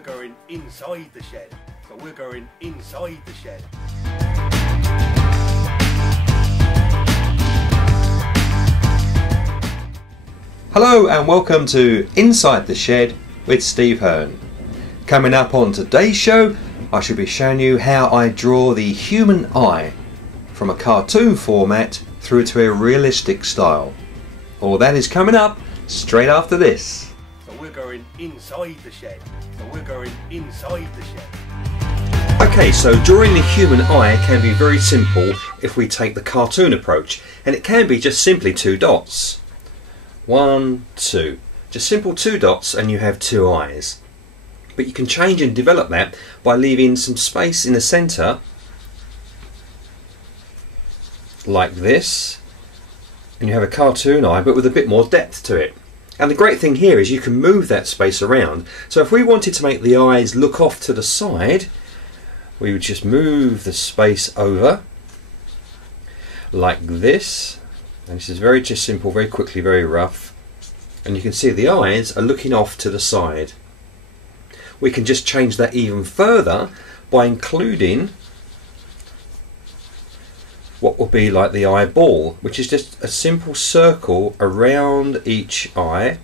we're going inside the shed. So we're going inside the shed. Hello and welcome to Inside the Shed with Steve Hearn. Coming up on today's show, I shall be showing you how I draw the human eye from a cartoon format through to a realistic style. All that is coming up straight after this. So we're going inside the shed. So we're going inside the shed. Okay, so drawing the human eye can be very simple if we take the cartoon approach, and it can be just simply two dots. 1, 2. Just simple two dots and you have two eyes. But you can change and develop that by leaving some space in the centre, like this, and you have a cartoon eye but with a bit more depth to it. And the great thing here is you can move that space around. So if we wanted to make the eyes look off to the side, we would just move the space over like this. And this is very just simple, very quickly, very rough. And you can see the eyes are looking off to the side. We can just change that even further by including what will be like the eyeball, which is just a simple circle around each eye.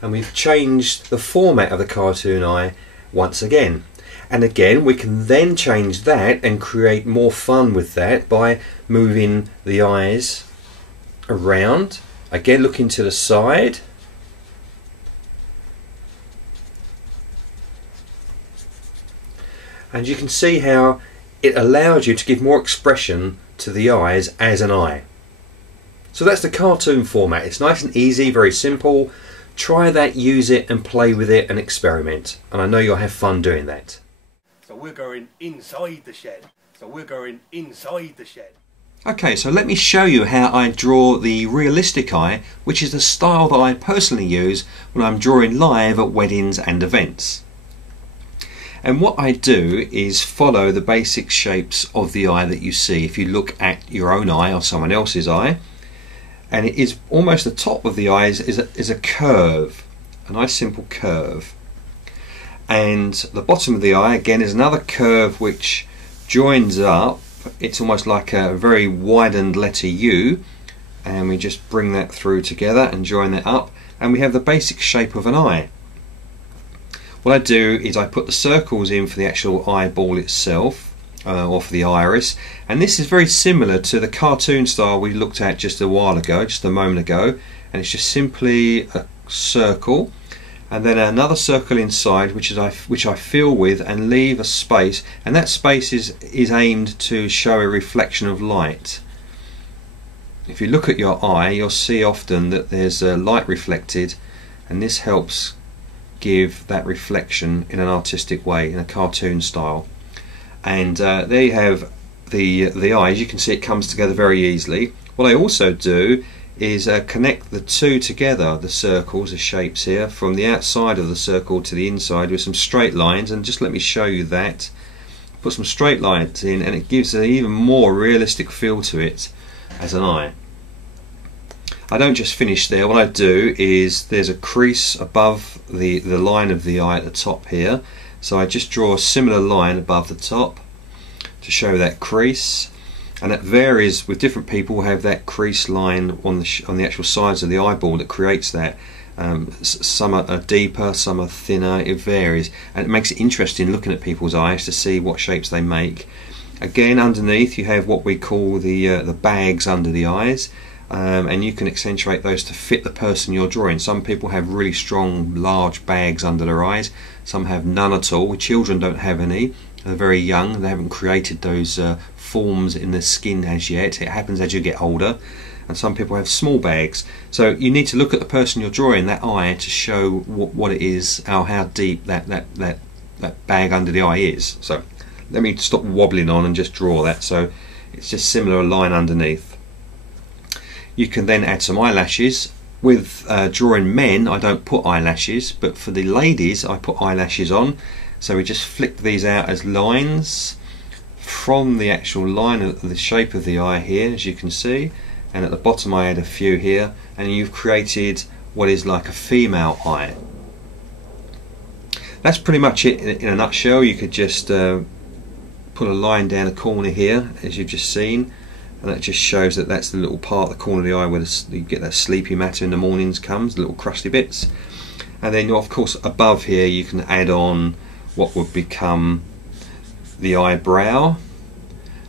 And we've changed the format of the cartoon eye once again. And again, we can then change that and create more fun with that by moving the eyes around, again looking to the side, and you can see how it allows you to give more expression to the eyes as an eye. So that's the cartoon format. It's nice and easy, very simple. Try that, use it and play with it and experiment, and I know you'll have fun doing that. So we're going inside the shed. So we're going inside the shed. Okay, so let me show you how I draw the realistic eye, which is the style that I personally use when I'm drawing live at weddings and events. And what I do is follow the basic shapes of the eye that you see if you look at your own eye or someone else's eye. And it is almost the top of the eye is a curve, a nice simple curve. And the bottom of the eye again is another curve which joins up. It's almost like a very widened letter U, and we just bring that through together and join that up, and we have the basic shape of an eye. What I do is I put the circles in for the actual eyeball itself, or for the iris, and this is very similar to the cartoon style we looked at just a while ago, just a moment ago, and it's just simply a circle and then another circle inside which I fill with and leave a space, and that space is aimed to show a reflection of light. If you look at your eye, you'll see often that there's light reflected, and this helps give that reflection in an artistic way, in a cartoon style. And there you have the eye. As you can see, it comes together very easily. What I also do is connect the two together, the circles, the shapes here, from the outside of the circle to the inside with some straight lines, and just let me show you that. Put some straight lines in and it gives an even more realistic feel to it as an eye. I don't just finish there. What I do is there's a crease above the line of the eye at the top here, so I just draw a similar line above the top to show that crease. And that varies with different people who have that crease line on the actual sides of the eyeball that creates that. Some are deeper, some are thinner, it varies, and it makes it interesting looking at people's eyes to see what shapes they make. Again, underneath you have what we call the bags under the eyes, and you can accentuate those to fit the person you're drawing. Some people have really strong large bags under their eyes, some have none at all. Children don't have any. They're very young, they haven't created those forms in the skin as yet. It happens as you get older, and some people have small bags. So you need to look at the person you're drawing, that eye, to show what it is, how deep that bag under the eye is. So let me stop wobbling on and just draw that. So it's just similar, a line underneath. You can then add some eyelashes. With drawing men, I don't put eyelashes, but for the ladies I put eyelashes on. So we just flick these out as lines from the actual line of the shape of the eye here, as you can see, and at the bottom I add a few here, and you've created what is like a female eye. that's pretty much it in a nutshell. You could just put a line down the corner here, as you've just seen, and that just shows that that's the little part, the corner of the eye where you get that sleepy matter in the mornings comes, the little crusty bits. And then of course above here you can add on what would become the eyebrow,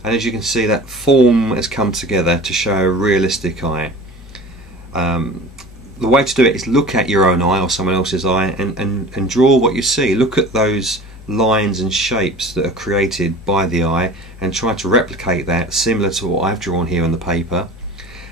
and as you can see that form has come together to show a realistic eye. The way to do it is look at your own eye or someone else's eye and draw what you see. Look at those lines and shapes that are created by the eye and try to replicate that similar to what I've drawn here on the paper,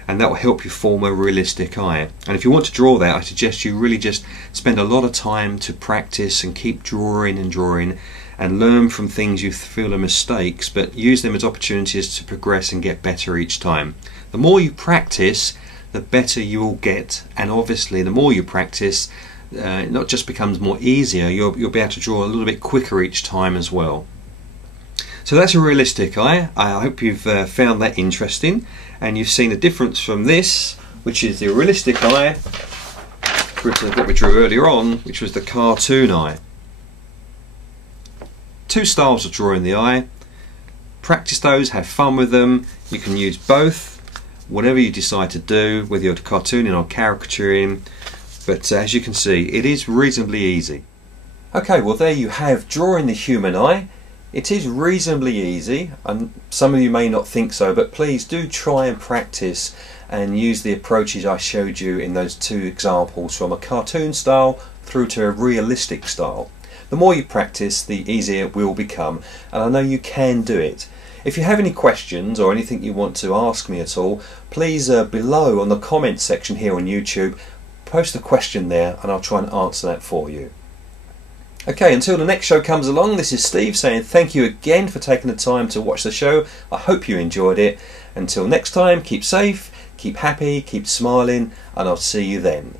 and that will help you form a realistic eye. And if you want to draw that, I suggest you really just spend a lot of time to practice and keep drawing and drawing and learn from things you feel are mistakes, but use them as opportunities to progress and get better each time. The more you practice, the better you will get, and obviously the more you practice, it not just becomes more easier, you'll be able to draw a little bit quicker each time as well. So that's a realistic eye. I hope you've found that interesting, and you've seen a difference from this, which is the realistic eye, to what we drew earlier on, which was the cartoon eye. Two styles of drawing the eye. Practice those, have fun with them. You can use both, whatever you decide to do, whether you're cartooning or caricaturing, but as you can see, it is reasonably easy. Okay, well there you have drawing the human eye. It is reasonably easy, and some of you may not think so, but please do try and practice and use the approaches I showed you in those two examples, from a cartoon style through to a realistic style. The more you practice, the easier it will become, and I know you can do it. If you have any questions or anything you want to ask me at all, please below on the comments section here on YouTube, post a question there and I'll try and answer that for you. Okay, until the next show comes along, this is Steve saying thank you again for taking the time to watch the show. I hope you enjoyed it. Until next time, keep safe, keep happy, keep smiling, and I'll see you then.